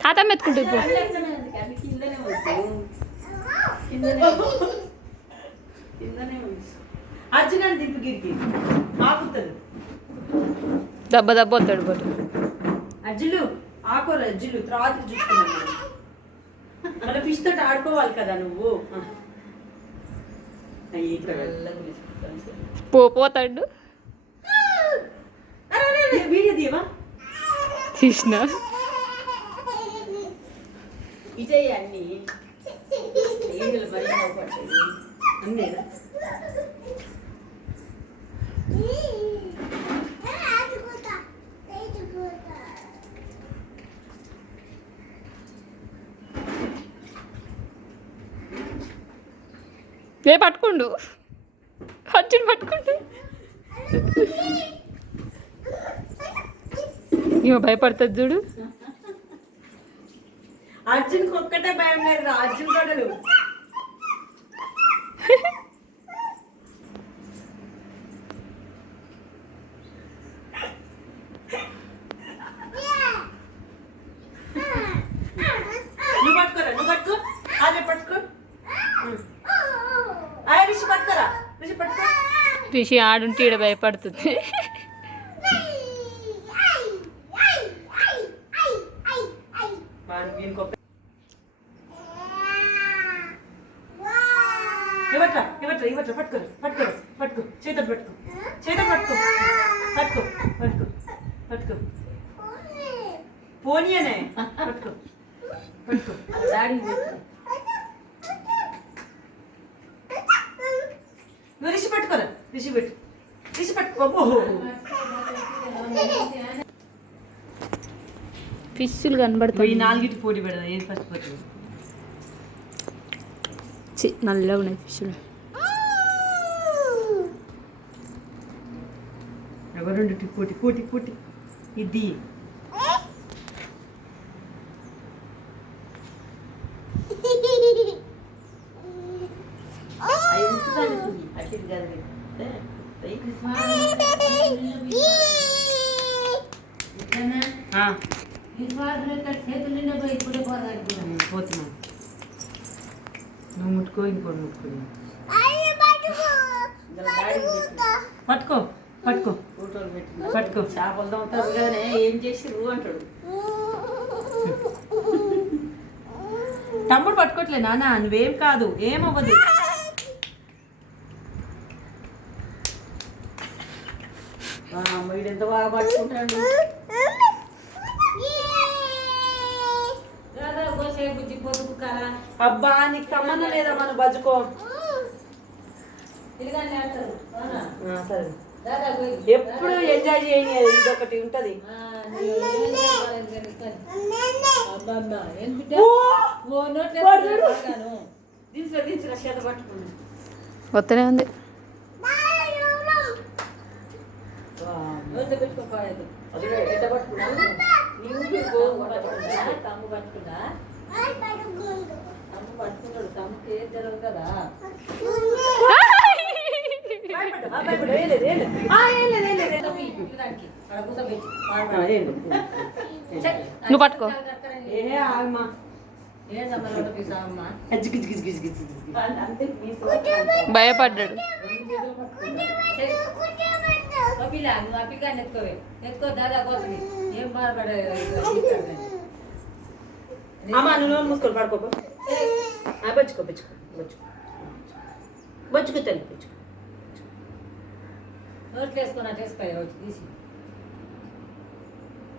తాత మెత్తుకుంటుంది. అర్జునాన్ని దింపు గిరికి ఆకుతుంది. దెబ్బ దెబ్బ వస్తాడు పోటు. అజ్జులు ఆకోరు అజ్జులు తర్వాత చూసుకున్నాను. మళ్ళీ ఫిష్ తోటి ఆడుకోవాలి కదా నువ్వు. పోతాడు. వీడియో తీయవా? తీసిన విజయ్ అన్ని మరి అన్నీరా పట్టుకుండు. అర్జున్ పట్టుకుండు. ఇవ భయపడుతుంది చూడు. అర్జున్ ఒక్కటే భయం లేదు. అర్జున్ గడలు నువ్వు పట్టుకోరా. నువ్వు పట్టుకో. అదే పట్టుకో. రిషి పట్టుకోరా. రిషి పట్టుకో. రిషి ఆడుంటే ఈడ భయపడుతుంది. ఇవట్రా పట్టుకో. పట్టుకో పట్టుకో. చేతులు పట్టుకో. చేతులు పట్టుకో. పట్టుకో పట్టుకో పట్టుకో. పోనీ అనే పట్టుకో. పట్టుకో. నువ్వు రిషి పట్టుకోరా. రిషి పెట్టు. రిషి పట్టుకో. ఫిష్లు కనబడుతుంది. ఈ నాలుగిటి పోటీ పెడదా. ఏది ఫస్ట్ పోతుంది? నల్లగా ఉన్నాయి ఫిష్లు. ఎవరు పోటీ పోటీ పోటీ. ఇది పోతున్నా. నువ్వు ముట్టుకో. ఇంకోటి ముట్టుకో. పట్టుకో పట్టుకో పట్టుకో. చేపలు తమ్ముతారు కానీ ఏం చేసి రూ అంటాడు. తమ్ముడు పట్టుకోవట్లే నాన్న. నువ్వేం కాదు. ఏమవ్వదు. వీడు ఎంత బాగా పట్టుకుంటాడు. అబ్బా నీకు సంబంధం లేదా? మనం బజ్జుకో. సరే ఎప్పుడు ఎంజాయ్ చేయని ఇదొకటి ఉంటది. వస్తూనే ఉంది. నువ్వు పట్టుకో. భయపడ్డాడు. అమ్మా నువ్వు మూసుకొని పడుకో. బచ్చుకో బచ్చుకో బచ్చుకో బచ్చుకో తల్లి బచ్చుకో. నోట్లు వేసుకొని అటు వేసుకో. తీసి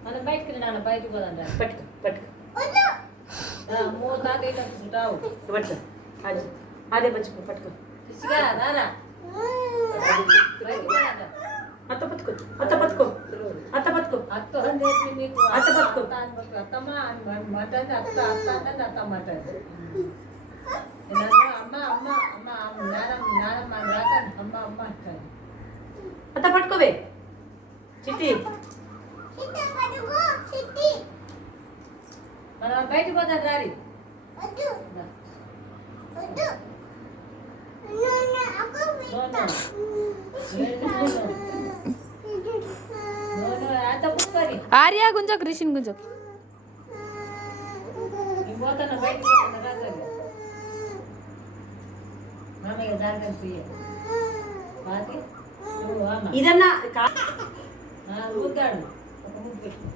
మనం బయటకు నాన్న బయటకు పోదండి. పట్టుకో పట్టుకో. మూడు తాత పట్టుకో. అదే పచ్చుకో. పట్టుకో. అత్త పట్టుకో. అత్త పట్టుకో. అత్త పట్టుకో. అత్త పట్టుకో. అత్తమ్మ మాట్లాడి అత్త అత్త అంటే అత్త మాట్లాడు. అమ్మ అమ్మ అమ్మ నానమ్మ నానమ్మ రాకండి. అమ్మ అమ్మ అంటారు. అత్త పట్టుకోవే. చిట్టి మనం బయటకు పోతాం. రారి ఆర్యా గుంజకు. రిషిన్ గుంజకు. పోతాను బయటికి పోతాను రాత్రి మామయ్య దాని ప్రియ పాతి నువ్వు అమ్మ ఇదన్నా ముద్దాడు ఒక ముద్దు పెట్టు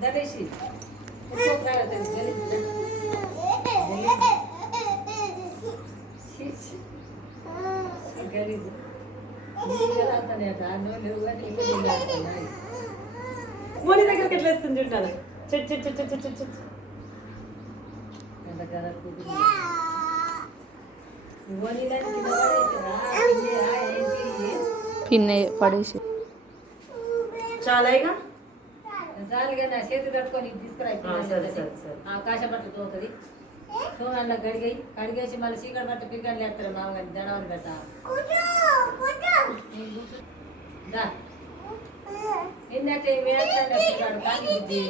దలేసి గలీజు మోని దగ్గరికి ఎట్లా వేస్తుంది చూడాలి చెట్ చెట్ చెట్ చెట్ చెట్ చెట్ పిన్నే పడేసి చాలా ఇక జాలిగా నా చేతులు కట్టుకొని తీసుకురా సరే సరే సరే ఆకాశ బట్టలు తోతుంది సోనాల్లో కడిగేసి మళ్ళీ చీకటి బట్ట పిల్లలు లేస్తారు మామగారి దడవని పెట్ట ఇందాక వేస్తాడు పిల్లాడు కానీ బుద్ధి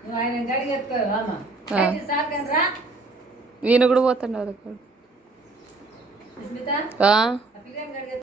నువ్వు ఆయన గడికి ఎత్తుకో అమ్మ సాకని రా ఈయన కూడా పోతాడు స్మిత అక్కడ